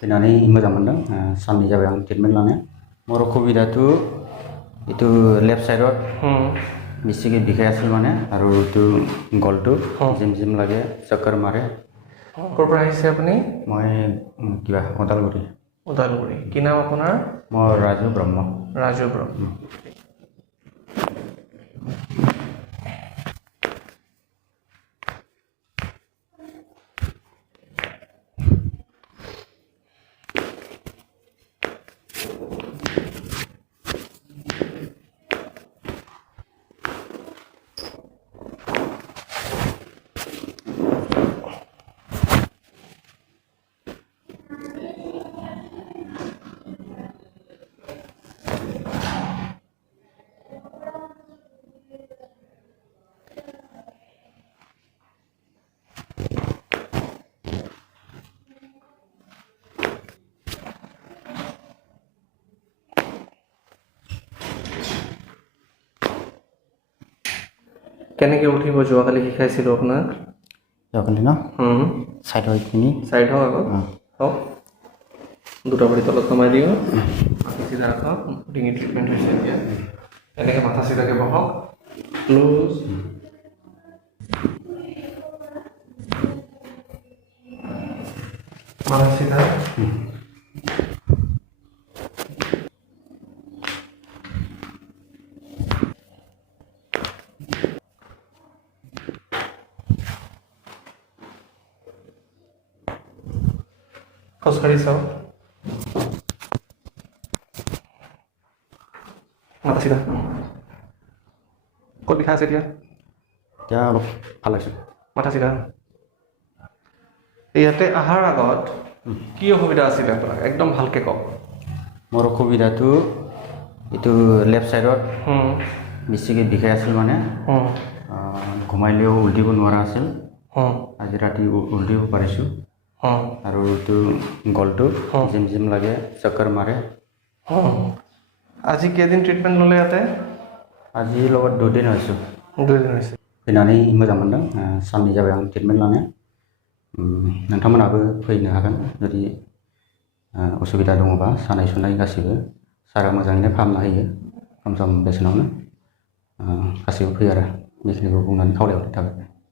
फैनानै मोजां मोनदों साननै जाबाय आं ट्रिटमेन्ट लानाया मोर कभिडाथ' इटु लेफ्ट साइडत बेसिके বিষাই আছিল মানে আৰু ইটো গলটো জিম জিম লাগে চক্কৰ মাৰে ক'ৰ পৰা আহিছে আপুনি? মই কিবা ওদালগুৰি ওদালগুৰি। কি নাম আপোনাৰ? মই ৰাজু ব্ৰহ্ম। ৰাজু ব্ৰহ্ম। কেনেকৈ উঠিব? যোৱাকালি শিকাইছিলোঁ আপোনাক। যোৱাকালি ন চাইড হৈ কিনি চাইড হওক আগত হওক, দুটা ভৰি তলত নমাই দিওঁ, মাথা চিধা ৰাখক। ডিঙি ট্ৰিটমেণ্ট হৈছে এতিয়া। এনেকৈ মাথা চিধাকৈ বহক, ক্লোজ। মাথা চিধা। খোজকাঢ়ি চাওক, মাথা চিধা। ক'ত বিষাই আছে এতিয়া? এতিয়া অলপ ভাল হৈছে। মাথা চিধা। ইয়াতে অহাৰ আগত কি অসুবিধা আছিলে আপোনাক? একদম ভালকৈ কওক। মোৰ কভিডাটো ইটো লেফ্ট সাইডত বেছিকৈ বিষাই আছিল মানে ঘুমাইলেও উল্টিব নোৱাৰা আছিল। আজি ৰাতি উল্টিব পাৰিছোঁ আৰু ইটো গলটো জিম জিম লাগে চক্কৰ মাৰে। আজি কেইদিন ট্ৰিটমেণ্ট ল'লে ইয়াতে? আজি লগত 2 दिन হৈছোঁ। 2 दिन হৈছে। फैनानै मोजां मोनदों साननै जाबाय आं ट्रिटमेन्ट लानाया नोंथांमोनाबो फैनो हागोन जुदि उसुबिदा दङबा सानाय सुनाय गासिबो सारा मोजाङैनो फाहामना होयो खम सम बेसेनावनो गासिबो फैयो आरो बेखिनिखौ बुंनानै खावलायहरनाय थाबाय।